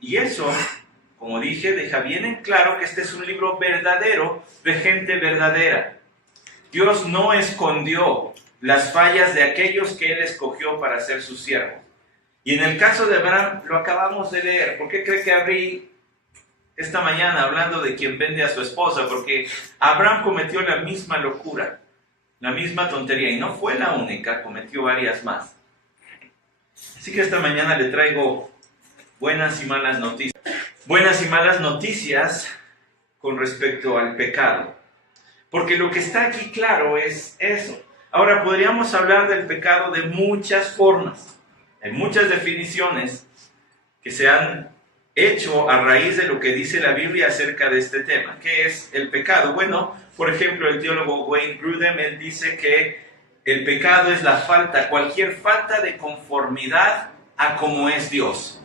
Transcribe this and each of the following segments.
Y eso, como dije, deja bien en claro que este es un libro verdadero de gente verdadera. Dios no escondió las fallas de aquellos que Él escogió para ser sus siervos. Y en el caso de Abraham, lo acabamos de leer. ¿Por qué cree que abrí esta mañana hablando de quien vende a su esposa? Porque Abraham cometió la misma locura, la misma tontería, y no fue la única, cometió varias más. Así que esta mañana le traigo buenas y malas noticias. Buenas y malas noticias con respecto al pecado. Porque lo que está aquí claro es eso. Ahora, podríamos hablar del pecado de muchas formas. Hay muchas definiciones que se han hecho a raíz de lo que dice la Biblia acerca de este tema. ¿Qué es el pecado? Bueno, por ejemplo, el teólogo Wayne Grudem, él dice que el pecado es la falta, cualquier falta de conformidad a cómo es Dios.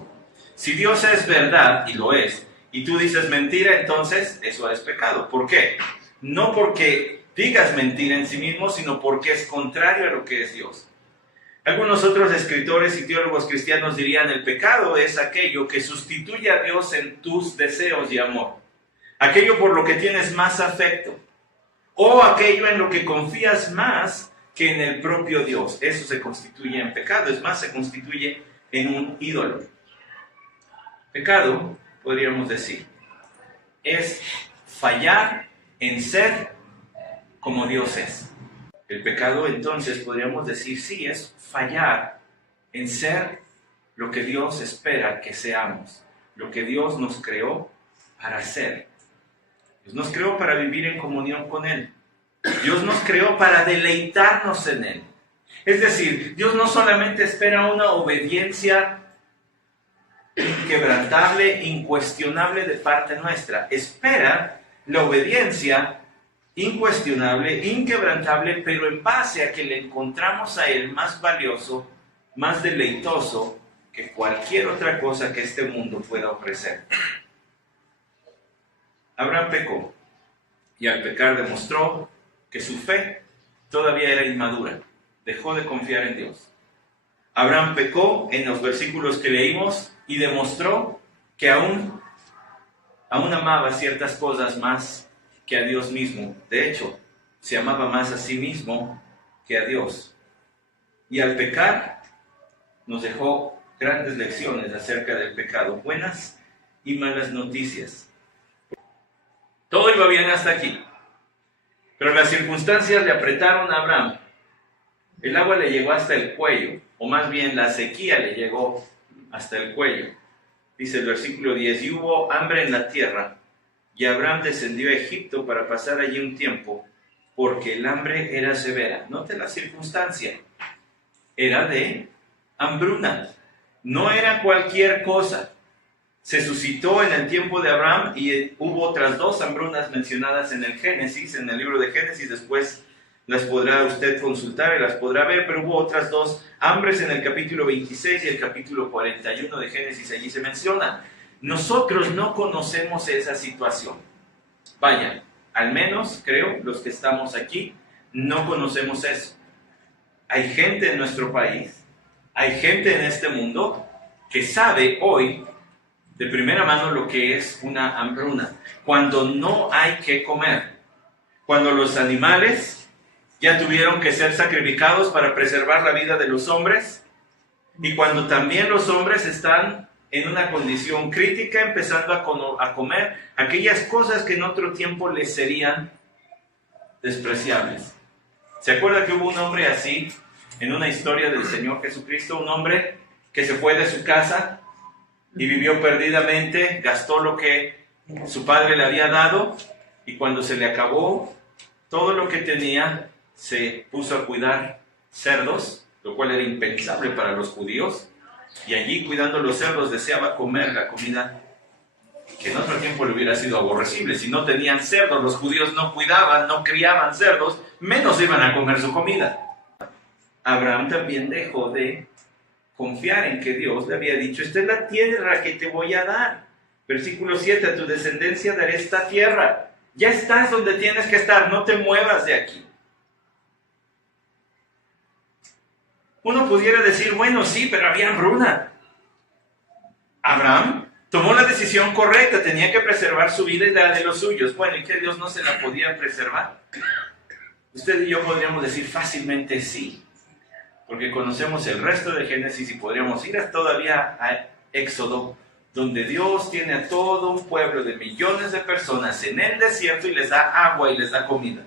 Si Dios es verdad, y lo es, y tú dices mentira, entonces eso es pecado. ¿Por qué? No porque digas mentira en sí mismo, sino porque es contrario a lo que es Dios. Algunos otros escritores y teólogos cristianos dirían: el pecado es aquello que sustituye a Dios en tus deseos y amor. Aquello por lo que tienes más afecto. O aquello en lo que confías más que en el propio Dios. Eso se constituye en pecado. Es más, se constituye en un ídolo. Pecado, podríamos decir, es fallar en ser como Dios es. El pecado, entonces, podríamos decir, sí, es fallar en ser lo que Dios espera que seamos, lo que Dios nos creó para ser. Dios nos creó para vivir en comunión con Él. Dios nos creó para deleitarnos en Él. Es decir, Dios no solamente espera una obediencia inquebrantable, incuestionable de parte nuestra, espera la obediencia incuestionable, inquebrantable, pero en base a que le encontramos a Él más valioso, más deleitoso que cualquier otra cosa que este mundo pueda ofrecer. Abraham pecó, y al pecar demostró que su fe todavía era inmadura, dejó de confiar en Dios. Abraham pecó en los versículos que leímos y demostró que aún amaba ciertas cosas más que a Dios mismo. De hecho, se amaba más a sí mismo que a Dios. Y al pecar, nos dejó grandes lecciones acerca del pecado, buenas y malas noticias. Todo iba bien hasta aquí, pero las circunstancias le apretaron a Abraham. El agua le llegó hasta el cuello, o más bien la sequía le llegó hasta el cuello. Dice el versículo 10, y hubo hambre en la tierra, y Abraham descendió a Egipto para pasar allí un tiempo, porque el hambre era severa. Note la circunstancia. Era de hambruna. No era cualquier cosa. Se suscitó en el tiempo de Abraham y hubo otras dos hambrunas mencionadas en el Génesis, en el libro de Génesis. Después las podrá usted consultar y las podrá ver, pero hubo otras dos hambres en el capítulo 26 y el capítulo 41 de Génesis. Allí se menciona. Nosotros no conocemos esa situación. Vaya, al menos creo los que estamos aquí no conocemos eso. Hay gente en nuestro país, hay gente en este mundo que sabe hoy de primera mano lo que es una hambruna, cuando no hay que comer, cuando los animales ya tuvieron que ser sacrificados para preservar la vida de los hombres, y cuando también los hombres están en una condición crítica, empezando a comer aquellas cosas que en otro tiempo les serían despreciables. ¿Se acuerda que hubo un hombre así en una historia del Señor Jesucristo? Un hombre que se fue de su casa y vivió perdidamente, gastó lo que su padre le había dado, y cuando se le acabó todo lo que tenía, se puso a cuidar cerdos, lo cual era impensable para los judíos, y allí cuidando los cerdos deseaba comer la comida que en otro tiempo le hubiera sido aborrecible. Si no tenían cerdos, los judíos no cuidaban, no criaban cerdos, menos iban a comer su comida. Abraham también dejó de confiar en que Dios le había dicho: esta es la tierra que te voy a dar. Versículo 7, a tu descendencia daré esta tierra. Ya estás donde tienes que estar, no te muevas de aquí. Uno pudiera decir, bueno, sí, pero había hambruna. Abraham Tomó la decisión correcta, tenía que preservar su vida y la de los suyos. Bueno, ¿y que Dios no se la podía preservar? Usted y yo podríamos decir fácilmente sí, porque conocemos el resto de Génesis y podríamos ir todavía a Éxodo, donde Dios tiene a todo un pueblo de millones de personas en el desierto y les da agua y les da comida.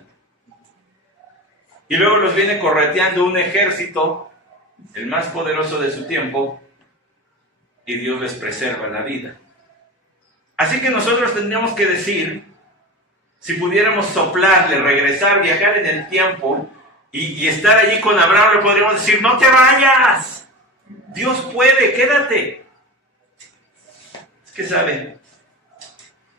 Y luego los viene correteando un ejército, el más poderoso de su tiempo, y Dios les preserva la vida. Así que nosotros tendríamos que decir, si pudiéramos soplarle, regresar, viajar en el tiempo y estar allí con Abraham, le podríamos decir, no te vayas, Dios puede, quédate. Es que saben,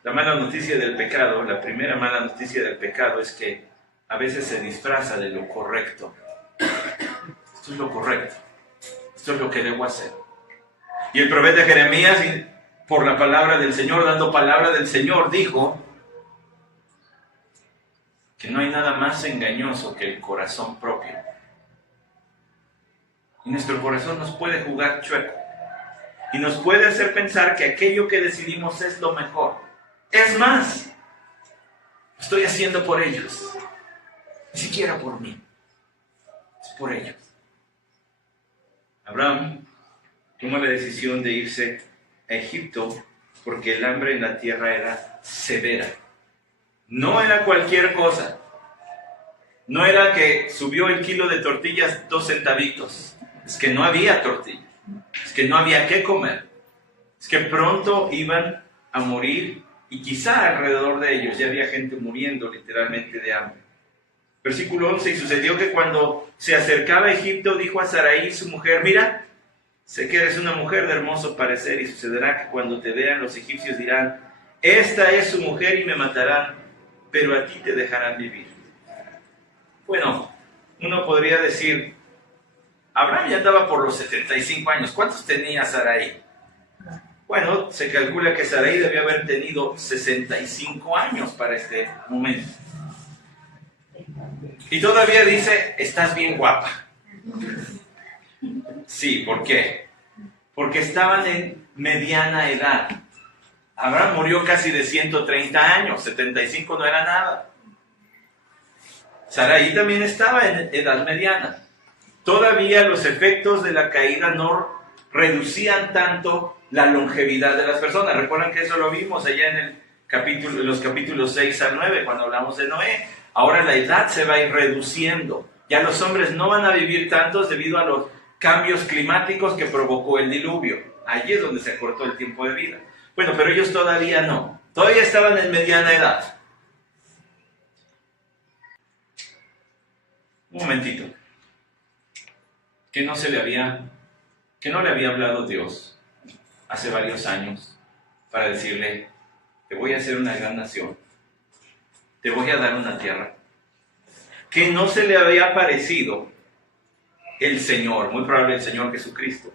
la mala noticia del pecado, la primera mala noticia del pecado es que a veces se disfraza de lo correcto. Esto es lo correcto, esto es lo que debo hacer. Y el profeta Jeremías, por la palabra del Señor, dando palabra del Señor, dijo que no hay nada más engañoso que el corazón propio. Y nuestro corazón nos puede jugar chueco. Y nos puede hacer pensar que aquello que decidimos es lo mejor. Es más, lo estoy haciendo por ellos. Ni siquiera por mí. Es por ellos. Abraham tomó la decisión de irse a Egipto porque el hambre en la tierra era severa. No era cualquier cosa. No era que subió el kilo de tortillas 2 centavitos. Es que no había tortilla. Es que no había qué comer. Es que pronto iban a morir y quizá alrededor de ellos ya había gente muriendo literalmente de hambre. Versículo 11, y sucedió que cuando se acercaba a Egipto, dijo a Sarai, su mujer, mira, sé que eres una mujer de hermoso parecer y sucederá que cuando te vean los egipcios dirán, esta es su mujer y me matarán, pero a ti te dejarán vivir. Bueno, uno podría decir, Abraham ya andaba por los 75 años. ¿Cuántos tenía Sarai? Bueno, se calcula que Sarai debió haber tenido 65 años para este momento. Y todavía dice, estás bien guapa. Sí, ¿por qué? Porque estaban en mediana edad. Abraham murió casi de 130 años, 75 no era nada. Sarai también estaba en edad mediana. Todavía los efectos de la caída no reducían tanto la longevidad de las personas. Recuerdan que eso lo vimos allá en los capítulos 6 al 9, cuando hablamos de Noé. Ahora la edad se va a ir reduciendo. Ya los hombres no van a vivir tantos debido a los cambios climáticos que provocó el diluvio. Allí es donde se acortó el tiempo de vida. Bueno, pero ellos todavía no. Todavía estaban en mediana edad. Un momentito. Que no le había hablado Dios hace varios años para decirle, te voy a hacer una gran nación, te voy a dar una tierra. Que no se le había aparecido el Señor, muy probable el Señor Jesucristo.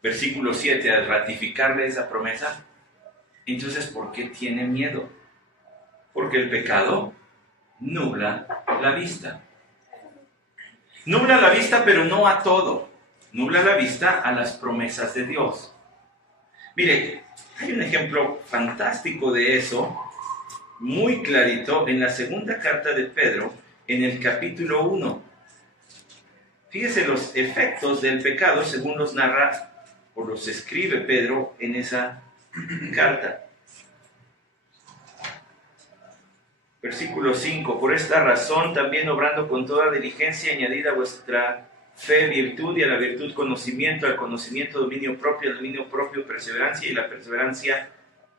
Versículo 7, al ratificarle esa promesa, entonces, ¿por qué tiene miedo? Porque el pecado nubla la vista. Nubla la vista, pero no a todo. Nubla la vista a las promesas de Dios. Mire, hay un ejemplo fantástico de eso, muy clarito, en la segunda carta de Pedro, en el capítulo 1. Fíjese los efectos del pecado según los narra o los escribe Pedro en esa carta. Versículo 5, por esta razón también obrando con toda diligencia añadida a vuestra fe virtud y a la virtud conocimiento, al conocimiento dominio propio, al dominio propio perseverancia y a la perseverancia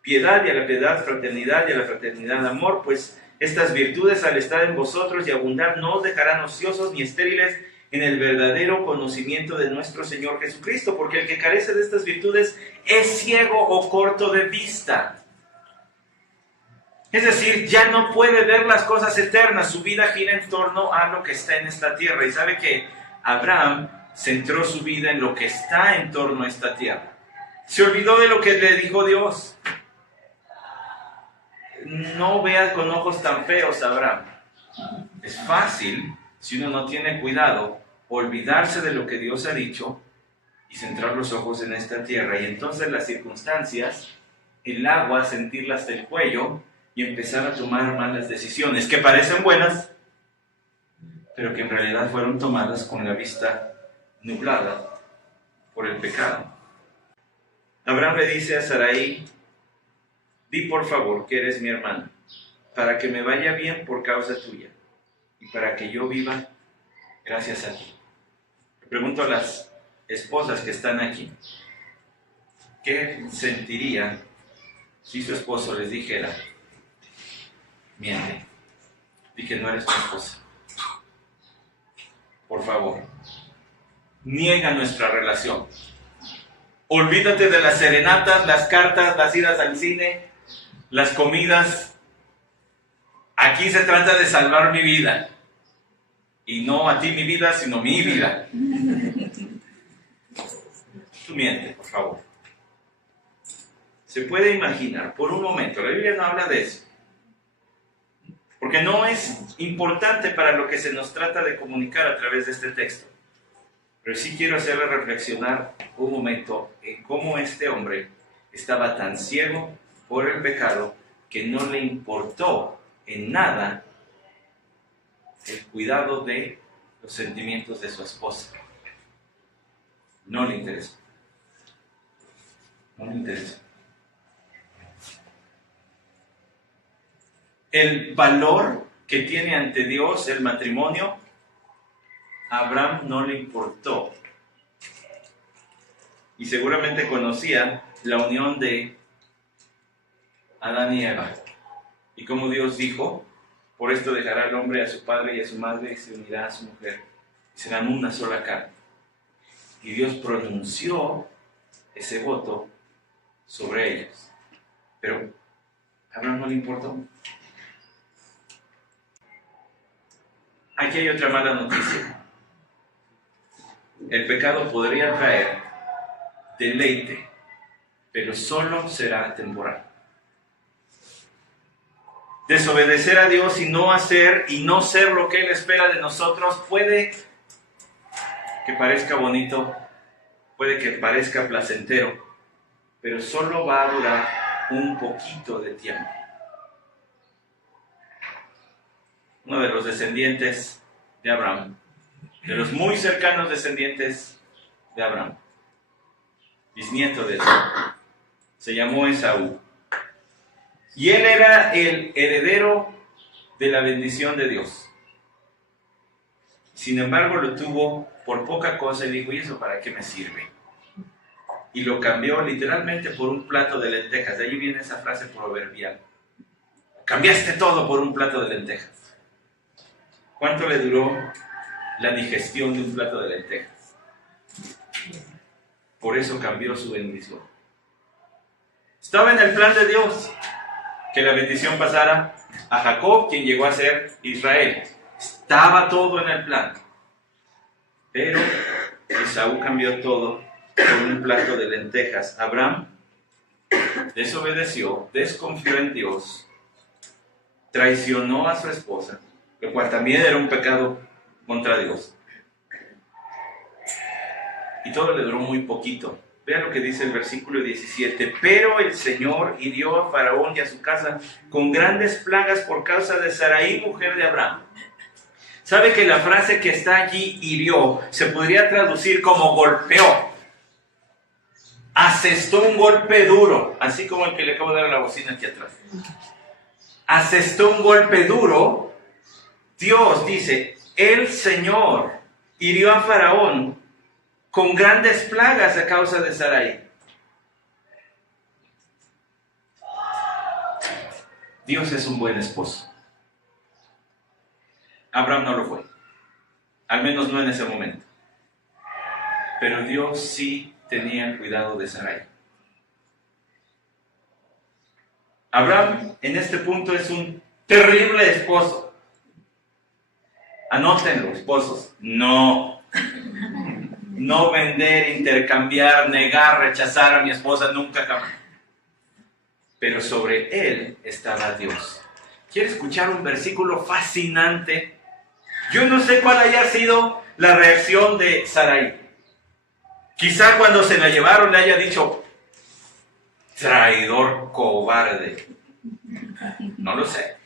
piedad y a la piedad fraternidad y a la fraternidad amor, pues estas virtudes al estar en vosotros y abundar no os dejarán ociosos ni estériles en el verdadero conocimiento de nuestro Señor Jesucristo, porque el que carece de estas virtudes es ciego o corto de vista. Es decir, ya no puede ver las cosas eternas, su vida gira en torno a lo que está en esta tierra. Y sabe que Abraham centró su vida en lo que está en torno a esta tierra. Se olvidó de lo que le dijo Dios. No veas con ojos tan feos, Abraham. Es fácil, si uno no tiene cuidado, olvidarse de lo que Dios ha dicho y centrar los ojos en esta tierra. Y entonces las circunstancias el agua, sentirla hasta el cuello y empezar a tomar malas decisiones que parecen buenas, pero que en realidad fueron tomadas con la vista nublada por el pecado. Abraham le dice a Sarai: di por favor que eres mi hermana, para que me vaya bien por causa tuya y para que yo viva gracias a ti. Le pregunto a las esposas que están aquí, ¿qué sentiría si su esposo les dijera: miente, di que no eres tu esposa? Por favor, niega nuestra relación. Olvídate de las serenatas, las cartas, las idas al cine, las comidas. Aquí se trata de salvar mi vida. Y no a ti mi vida, sino mi vida. Tú miente, por favor. Se puede imaginar por un momento, la Biblia no habla de eso, porque no es importante para lo que se nos trata de comunicar a través de este texto. Pero sí quiero hacerle reflexionar un momento en cómo este hombre estaba tan ciego por el pecado que no le importó en nada el cuidado de los sentimientos de su esposa. No le interesó. No le interesó. El valor que tiene ante Dios el matrimonio, a Abraham no le importó. Y seguramente conocía la unión de Adán y Eva. Y como Dios dijo: por esto dejará el hombre a su padre y a su madre y se unirá a su mujer. Y serán una sola carne. Y Dios pronunció ese voto sobre ellos. Pero a Abraham no le importó. Aquí hay otra mala noticia. El pecado podría traer deleite, pero solo será temporal. Desobedecer a Dios y no hacer y no ser lo que Él espera de nosotros puede que parezca bonito, puede que parezca placentero, pero solo va a durar un poquito de tiempo. Uno de los descendientes de Abraham, de los muy cercanos descendientes de Abraham, bisnieto de él, se llamó Esaú. Y él era el heredero de la bendición de Dios. Sin embargo, lo tuvo por poca cosa y dijo: ¿y eso para qué me sirve? Y lo cambió literalmente por un plato de lentejas. De ahí viene esa frase proverbial: cambiaste todo por un plato de lentejas. ¿Cuánto le duró la digestión de un plato de lentejas? Por eso cambió su bendición. Estaba en el plan de Dios que la bendición pasara a Jacob, quien llegó a ser Israel. Estaba todo en el plan. Pero Esaú cambió todo por un plato de lentejas. Abraham desobedeció, desconfió en Dios, traicionó a su esposa, lo cual también era un pecado contra Dios. Y todo le duró muy poquito. Vean lo que dice el versículo 17. Pero el Señor hirió a Faraón y a su casa con grandes plagas por causa de Sarai, mujer de Abraham. ¿Sabe que la frase que está allí, hirió, se podría traducir como golpeó? Asestó un golpe duro, así como el que le acabo de dar a la bocina aquí atrás. Asestó un golpe duro. Dios dice: el Señor hirió a Faraón con grandes plagas a causa de Sarai. Dios es un buen esposo. Abraham no lo fue, al menos no en ese momento. Pero Dios sí tenía cuidado de Sarai. Abraham en este punto es un terrible esposo. Anótenlo, esposos. No vender, intercambiar, negar, rechazar a mi esposa, nunca jamás. Pero sobre él estaba Dios. ¿Quiere escuchar un versículo fascinante? Yo no sé cuál haya sido la reacción de Sarai. Quizá cuando se la llevaron le haya dicho: traidor, cobarde. No lo sé.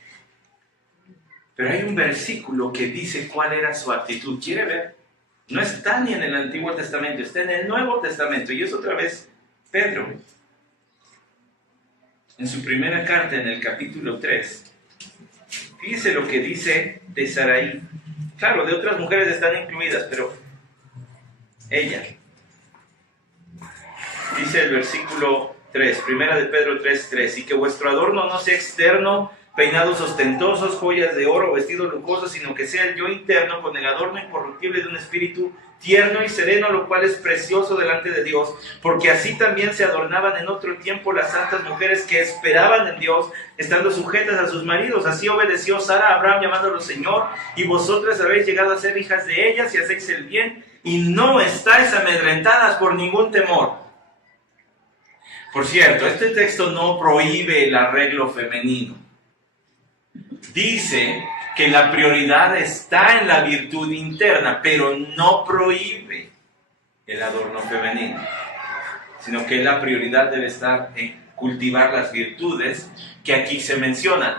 Pero hay un versículo que dice cuál era su actitud. ¿Quiere ver? No está ni en el Antiguo Testamento, está en el Nuevo Testamento. Y es otra vez Pedro. En su primera carta, en el capítulo 3. Fíjese lo que dice de Sarai. Claro, de otras mujeres están incluidas, pero ella. Dice el versículo 3, primera de Pedro 3:3, y que vuestro adorno no sea externo, peinados ostentosos, joyas de oro, vestidos lujosos, sino que sea el yo interno con el adorno incorruptible de un espíritu tierno y sereno, lo cual es precioso delante de Dios, porque así también se adornaban en otro tiempo las santas mujeres que esperaban en Dios, estando sujetas a sus maridos. Así obedeció Sara a Abraham llamándolo Señor, y vosotras habéis llegado a ser hijas de ellas y hacéis el bien, y no estáis amedrentadas por ningún temor. Por cierto, este texto no prohíbe el arreglo femenino. Dice que la prioridad está en la virtud interna, pero no prohíbe el adorno femenino, sino que la prioridad debe estar en cultivar las virtudes que aquí se mencionan.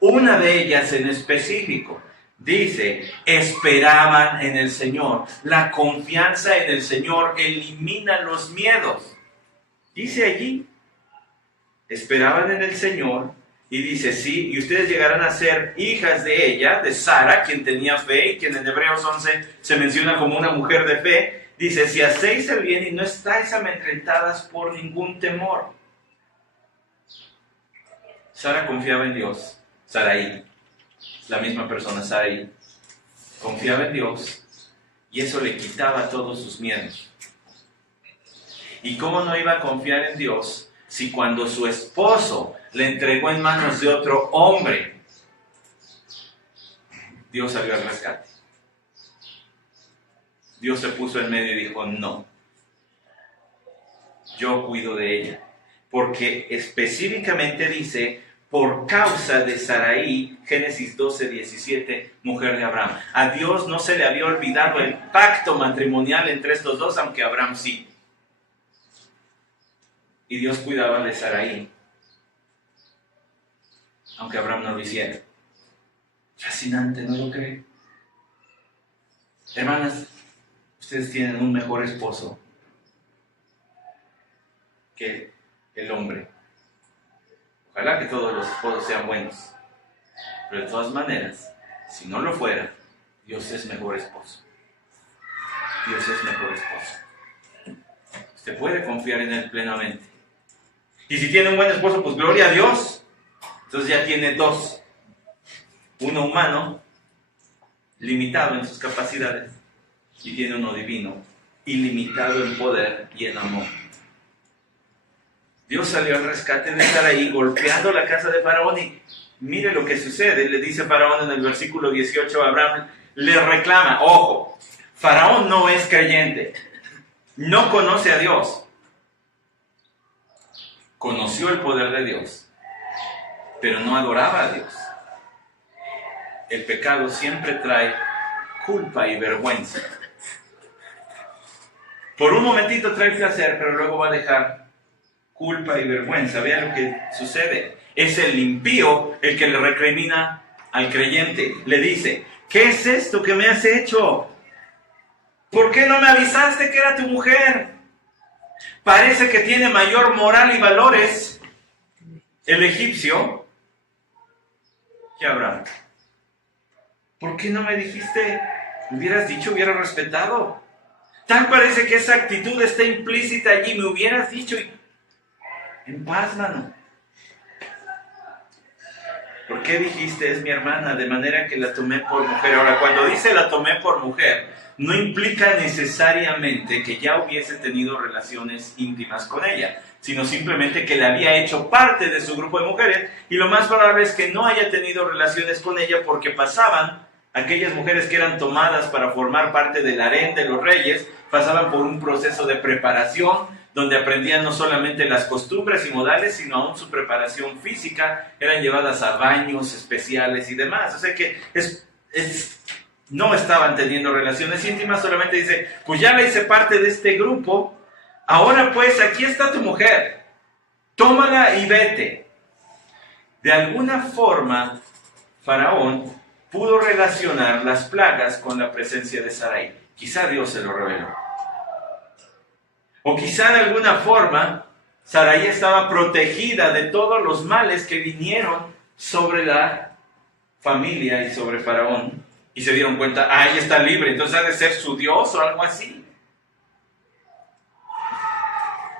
Una de ellas en específico dice, esperaban en el Señor. La confianza en el Señor elimina los miedos. Dice allí, esperaban en el Señor. Y dice, sí, y ustedes llegarán a ser hijas de ella, de Sara, quien tenía fe, y quien en Hebreos 11 se menciona como una mujer de fe. Dice, si hacéis el bien y no estáis amedrentadas por ningún temor. Sara confiaba en Dios. Sarai, la misma persona, Sarai, confiaba en Dios, y eso le quitaba todos sus miedos. ¿Y cómo no iba a confiar en Dios si cuando su esposo le entregó en manos de otro hombre, Dios salió al rescate? Dios se puso en medio y dijo, no, yo cuido de ella. Porque específicamente dice, por causa de Sarai, Génesis 12:17, mujer de Abraham. A Dios no se le había olvidado el pacto matrimonial entre estos dos, aunque Abraham sí. Y Dios cuidaba de Sarai, aunque Abraham no lo hiciera. Fascinante, ¿no lo cree? Hermanas, ustedes tienen un mejor esposo que el hombre. Ojalá que todos los esposos sean buenos. Pero de todas maneras, si no lo fuera, Dios es mejor esposo. Dios es mejor esposo. Usted puede confiar en Él plenamente. Y si tiene un buen esposo, pues gloria a Dios. Entonces ya tiene dos. Uno humano, limitado en sus capacidades, y tiene uno divino, ilimitado en poder y en amor. Dios salió al rescate de Sarai, golpeando la casa de Faraón, y mire lo que sucede. Le dice Faraón en el versículo 18 a Abraham, le reclama, ojo, Faraón no es creyente, no conoce a Dios. Conoció el poder de Dios, pero no adoraba a Dios. El pecado siempre trae culpa y vergüenza. Por un momentito trae placer, pero luego va a dejar culpa y vergüenza. Vean lo que sucede. Es el impío el que le recrimina al creyente. Le dice, ¿qué es esto que me has hecho? ¿Por qué no me avisaste que era tu mujer? Parece que tiene mayor moral y valores el egipcio que Abraham. ¿Por qué no me dijiste? Me hubieras dicho, hubiera respetado. Tal parece que esa actitud está implícita allí. Me hubieras dicho y en paz, mano. ¿Por qué dijiste es mi hermana? De manera que la tomé por mujer. Ahora, cuando dice la tomé por mujer, no implica necesariamente que ya hubiese tenido relaciones íntimas con ella, sino simplemente que la había hecho parte de su grupo de mujeres, y lo más probable es que no haya tenido relaciones con ella porque pasaban, aquellas mujeres que eran tomadas para formar parte del harén de los reyes, pasaban por un proceso de preparación, donde aprendían no solamente las costumbres y modales, sino aún su preparación física, eran llevadas a baños especiales y demás. O sea que no estaban teniendo relaciones íntimas, solamente dice, pues ya la hice parte de este grupo, ahora pues aquí está tu mujer. tómala y vete. De alguna forma, Faraón pudo relacionar las plagas con la presencia de Sarai. Quizá Dios se lo reveló. O quizá de alguna forma, Sarai estaba protegida de todos los males que vinieron sobre la familia y sobre Faraón. Y se dieron cuenta, ella está libre, entonces ha de ser su Dios o algo así.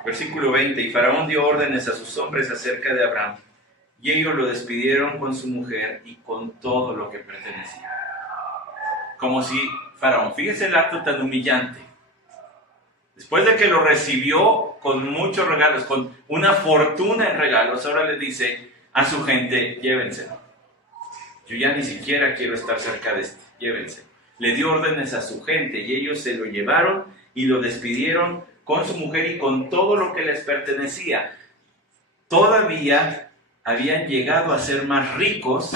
Versículo 20, y Faraón dio órdenes a sus hombres acerca de Abraham, y ellos lo despidieron con su mujer y con todo lo que pertenecía. Como si Faraón, fíjense el acto tan humillante, después de que lo recibió con muchos regalos, con una fortuna en regalos, ahora le dice a su gente, llévenselo. Yo ya ni siquiera quiero estar cerca de este, llévenselo. Le dio órdenes a su gente y ellos se lo llevaron y lo despidieron con su mujer y con todo lo que les pertenecía. Todavía habían llegado a ser más ricos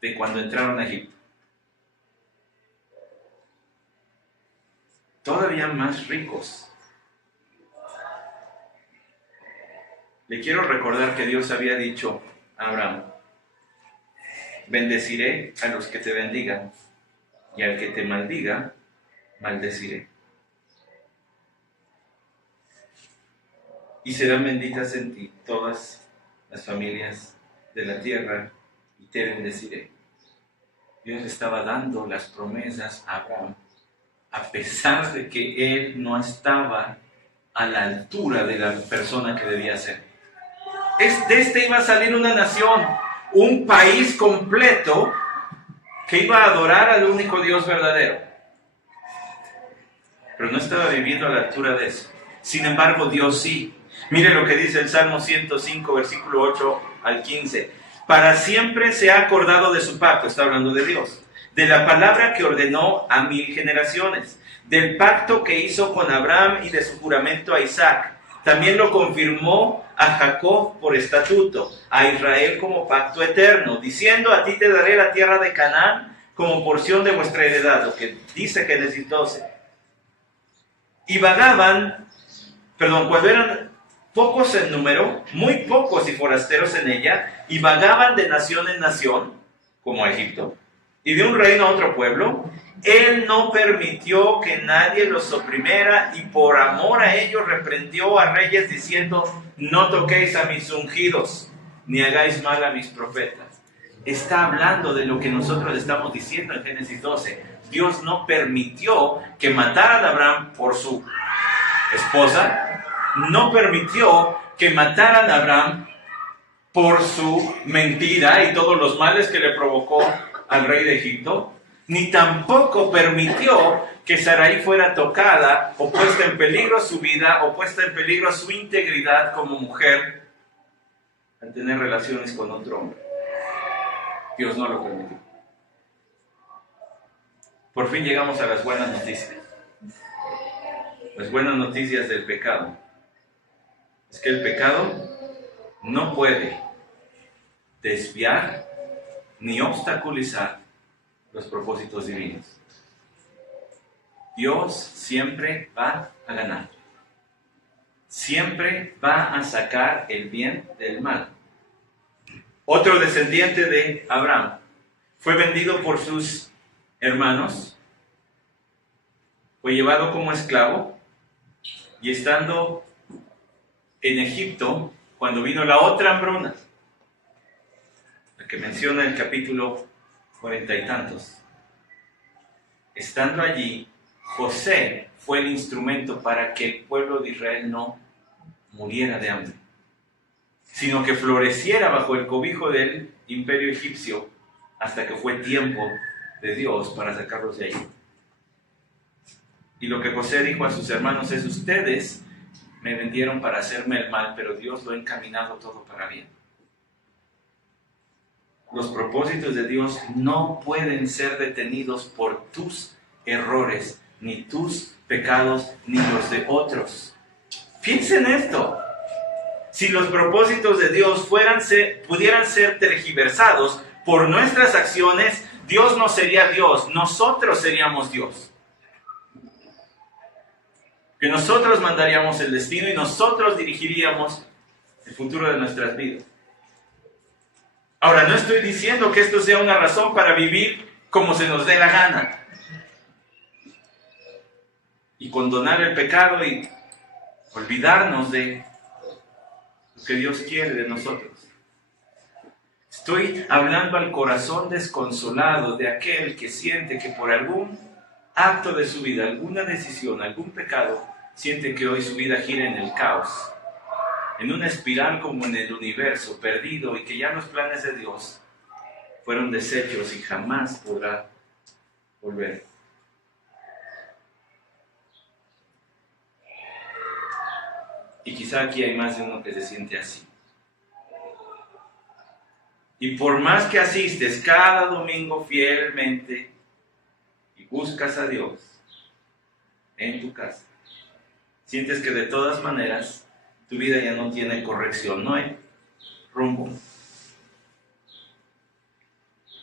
de cuando entraron a Egipto. Todavía más ricos. Le quiero recordar que Dios había dicho a Abraham, bendeciré a los que te bendigan, y al que te maldiga, maldeciré. Y serán benditas en ti todas las familias de la tierra, y te bendeciré. Dios le estaba dando las promesas a Abraham, a pesar de que él no estaba a la altura de la persona que debía ser. De este iba a salir una nación, un país completo que iba a adorar al único Dios verdadero. Pero no estaba viviendo a la altura de eso. Sin embargo, Dios sí. Mire lo que dice el Salmo 105, versículo 8 al 15. Para siempre se ha acordado de su pacto, está hablando de Dios, de la palabra que ordenó a 1000 generaciones, del pacto que hizo con Abraham y de su juramento a Isaac. También lo confirmó a Jacob por estatuto, a Israel como pacto eterno, diciendo, a ti te daré la tierra de Canaán como porción de vuestra heredad, lo que dice Génesis 12. Y vagaban, cuando eran pocos en número, muy pocos y forasteros en ella, y vagaban de nación en nación, como Egipto, y de un reino a otro pueblo, él no permitió que nadie los oprimiera, y por amor a ellos reprendió a reyes diciendo, no toquéis a mis ungidos, ni hagáis mal a mis profetas. Está hablando de lo que nosotros estamos diciendo en Génesis 12. Dios no permitió que mataran a Abraham por su esposa, no permitió que mataran a Abraham por su mentira y todos los males que le provocó al rey de Egipto, ni tampoco permitió que Sarai fuera tocada o puesta en peligro su vida o puesta en peligro su integridad como mujer al tener relaciones con otro hombre. Dios no lo permitió. Por fin llegamos a las buenas noticias. Las buenas noticias del pecado es que el pecado no puede desviar ni obstaculizar los propósitos divinos. Dios siempre va a ganar. Siempre va a sacar el bien del mal. Otro descendiente de Abraham fue vendido por sus hermanos, fue llevado como esclavo, y estando en Egipto, cuando vino la otra hambruna, la que menciona el capítulo 40 y tantos, estando allí, José fue el instrumento para que el pueblo de Israel no muriera de hambre, sino que floreciera bajo el cobijo del imperio egipcio hasta que fue tiempo de Dios para sacarlos de allí. Y lo que José dijo a sus hermanos es, ustedes me vendieron para hacerme el mal, pero Dios lo ha encaminado todo para bien. Los propósitos de Dios no pueden ser detenidos por tus errores, ni tus pecados, ni los de otros. Piensen esto. Si los propósitos de Dios pudieran ser tergiversados por nuestras acciones, Dios no sería Dios, nosotros seríamos Dios. Que nosotros mandaríamos el destino y nosotros dirigiríamos el futuro de nuestras vidas. Ahora, no estoy diciendo que esto sea una razón para vivir como se nos dé la gana y condonar el pecado y olvidarnos de lo que Dios quiere de nosotros. Estoy hablando al corazón desconsolado de aquel que siente que por algún acto de su vida, alguna decisión, algún pecado, siente que hoy su vida gira en el caos, en una espiral como en el universo, perdido, y que ya los planes de Dios fueron deshechos y jamás podrá volver. Y quizá aquí hay más de uno que se siente así. Y por más que asistes cada domingo fielmente y buscas a Dios en tu casa, sientes que de todas maneras tu vida ya no tiene corrección, no hay rumbo.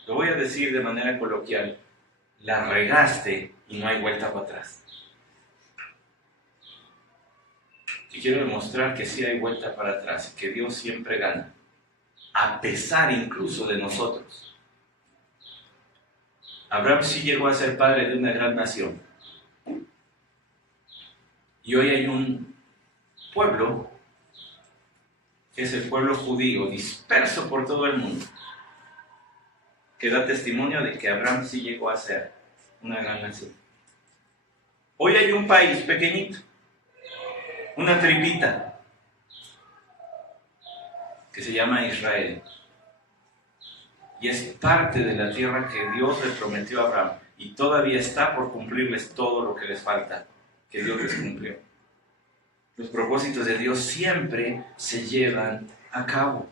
Lo voy a decir de manera coloquial: la regaste y no hay vuelta para atrás. Y quiero demostrar que sí hay vuelta para atrás y que Dios siempre gana, a pesar incluso de nosotros. Abraham sí llegó a ser padre de una gran nación. Y hoy hay un pueblo, que es el pueblo judío, disperso por todo el mundo, que da testimonio de que Abraham sí llegó a ser una gran nación. Hoy hay un país pequeñito, una tripita, que se llama Israel. Y es parte de la tierra que Dios le prometió a Abraham. Y todavía está por cumplirles todo lo que les falta, que Dios les cumplió. Los propósitos de Dios siempre se llevan a cabo.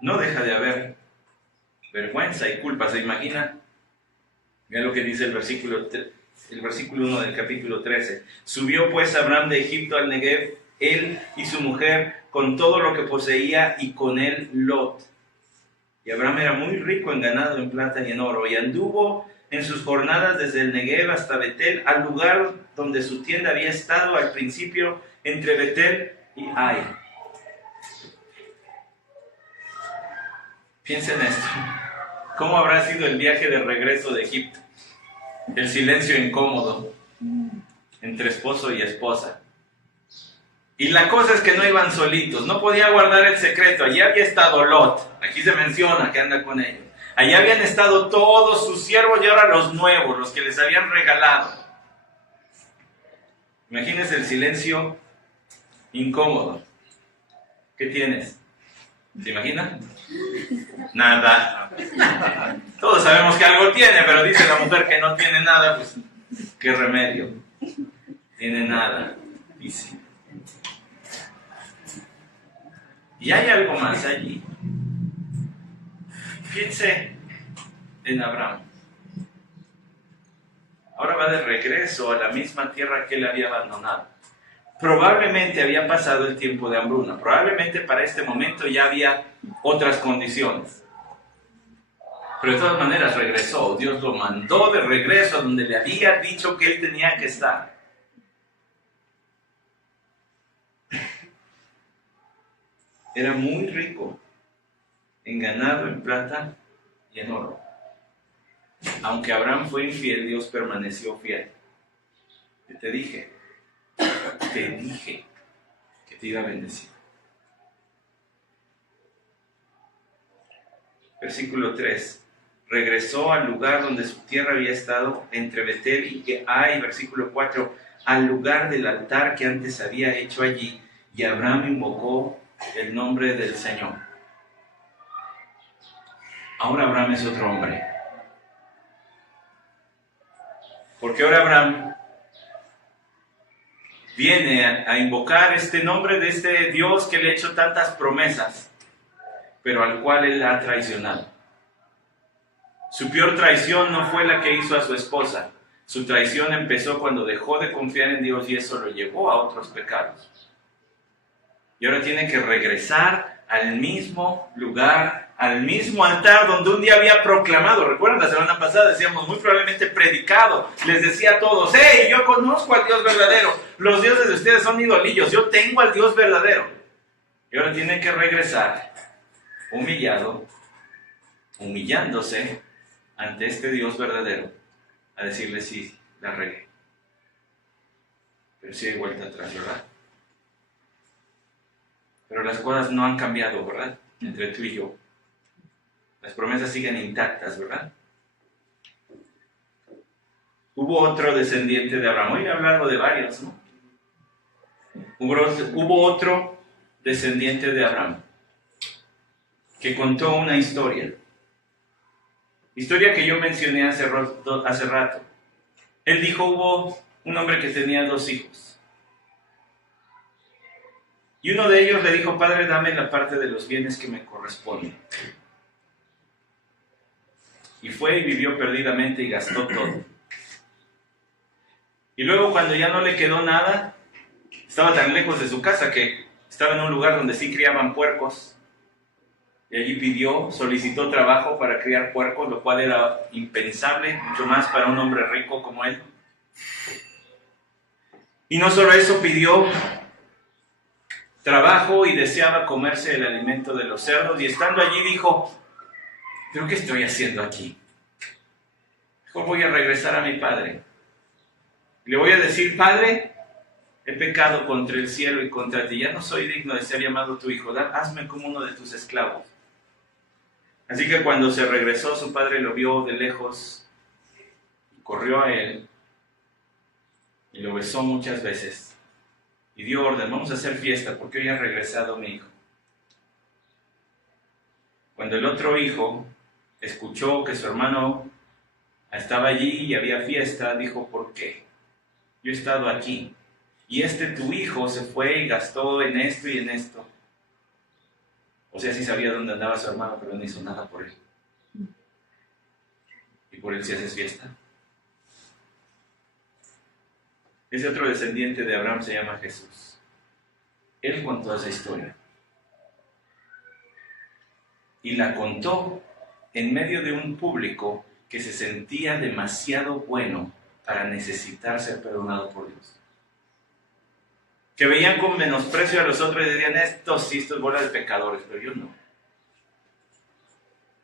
No deja de haber vergüenza y culpa. ¿Se imagina? Mira lo que dice el versículo 1 del capítulo 13. Subió pues Abraham de Egipto al Negev, él y su mujer, con todo lo que poseía, y con él Lot. Y Abraham era muy rico en ganado, en plata y en oro, y anduvo en sus jornadas desde el Negev hasta Betel, al lugar donde su tienda había estado al principio, entre Betel y Ai. Piensen en esto. ¿Cómo habrá sido el viaje de regreso de Egipto? El silencio incómodo entre esposo y esposa. Y la cosa es que no iban solitos, no podía guardar el secreto. Allí había estado Lot, aquí se menciona que anda con ellos. Allí habían estado todos sus siervos y ahora los nuevos, los que les habían regalado. Imagínense el silencio incómodo. ¿Qué tienes? ¿Se imagina? Nada. Todos sabemos que algo tiene, pero dice la mujer que no tiene nada, pues ¿qué remedio? Tiene nada, dice. Y hay algo más allí. Piense en Abraham. Ahora va de regreso a la misma tierra que él había abandonado. Probablemente había pasado el tiempo de hambruna. Probablemente para este momento ya había otras condiciones. Pero de todas maneras regresó. Dios lo mandó de regreso a donde le había dicho que él tenía que estar. Era muy rico en ganado, en plata y en oro. Aunque Abraham fue infiel, Dios permaneció fiel. Te dije que te iba a bendecir. Versículo 3. Regresó al lugar donde su tierra había estado, entre Betel y Ai. Versículo 4. Al lugar del altar que antes había hecho allí, y Abraham invocó el nombre del Señor. Ahora Abraham es otro hombre. Porque ahora Abraham viene a invocar este nombre de este Dios que le ha hecho tantas promesas, pero al cual él ha traicionado. Su peor traición no fue la que hizo a su esposa. Su traición empezó cuando dejó de confiar en Dios y eso lo llevó a otros pecados. Y ahora tiene que regresar al mismo lugar, al mismo altar donde un día había proclamado. ¿Recuerdan? La semana pasada decíamos, muy probablemente predicado. Les decía a todos, ¡hey, yo conozco al Dios verdadero! Los dioses de ustedes son idolillos, yo tengo al Dios verdadero. Y ahora tiene que regresar humillado, humillándose ante este Dios verdadero, a decirle, sí, la regué. Pero sí hay vuelta atrás, ¿verdad? Pero las cosas no han cambiado, ¿verdad? Entre tú y yo. Las promesas siguen intactas, ¿verdad? Hubo otro descendiente de Abraham. Hoy he hablado de varios, ¿no? Hubo otro descendiente de Abraham que contó una historia. Historia que yo mencioné hace rato. Él dijo, hubo un hombre que tenía 2 hijos. Y uno de ellos le dijo, Padre, dame la parte de los bienes que me corresponde. Y fue y vivió perdidamente y gastó todo. Y luego cuando ya no le quedó nada, estaba tan lejos de su casa que estaba en un lugar donde sí criaban puercos. Y allí solicitó trabajo para criar puercos, lo cual era impensable, mucho más para un hombre rico como él. Y no solo eso, pidió trabajo y deseaba comerse el alimento de los cerdos, y estando allí dijo, ¿pero qué estoy haciendo aquí? Mejor voy a regresar a mi padre. Le voy a decir, Padre, he pecado contra el cielo y contra ti, ya no soy digno de ser llamado tu hijo, hazme como uno de tus esclavos. Así que cuando se regresó, su padre lo vio de lejos, corrió a él y lo besó muchas veces. Y dio orden, vamos a hacer fiesta porque hoy ha regresado mi hijo. Cuando el otro hijo escuchó que su hermano estaba allí y había fiesta, dijo, ¿por qué? Yo he estado aquí. Y tu hijo se fue y gastó en esto y en esto. O sea, sí sabía dónde andaba su hermano, pero no hizo nada por él. Y por él sí haces fiesta. Ese otro descendiente de Abraham se llama Jesús. Él contó esa historia. Y la contó en medio de un público que se sentía demasiado bueno para necesitar ser perdonado por Dios. Que veían con menosprecio a los otros y decían, estos bola de pecadores, pero yo no.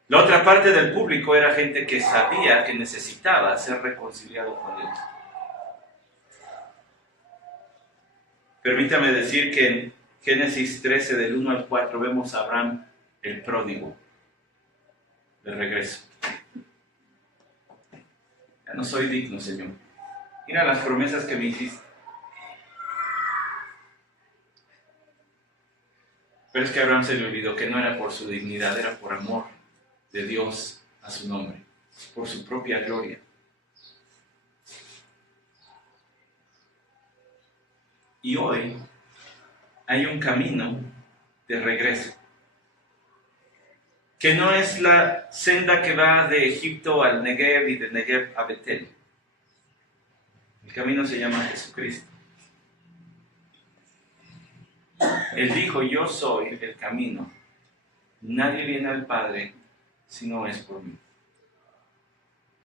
La otra parte del público era gente que sabía que necesitaba ser reconciliado con Dios. Permítame decir que en Génesis 13, del 1 al 4, vemos a Abraham, el pródigo, de regreso. Ya no soy digno, Señor. Mira las promesas que me hiciste. Pero es que a Abraham se le olvidó que no era por su dignidad, era por amor de Dios a su nombre, por su propia gloria. Y hoy hay un camino de regreso, que no es la senda que va de Egipto al Negev y de Negev a Betel. El camino se llama Jesucristo. Él dijo, yo soy el camino. Nadie viene al Padre si no es por mí.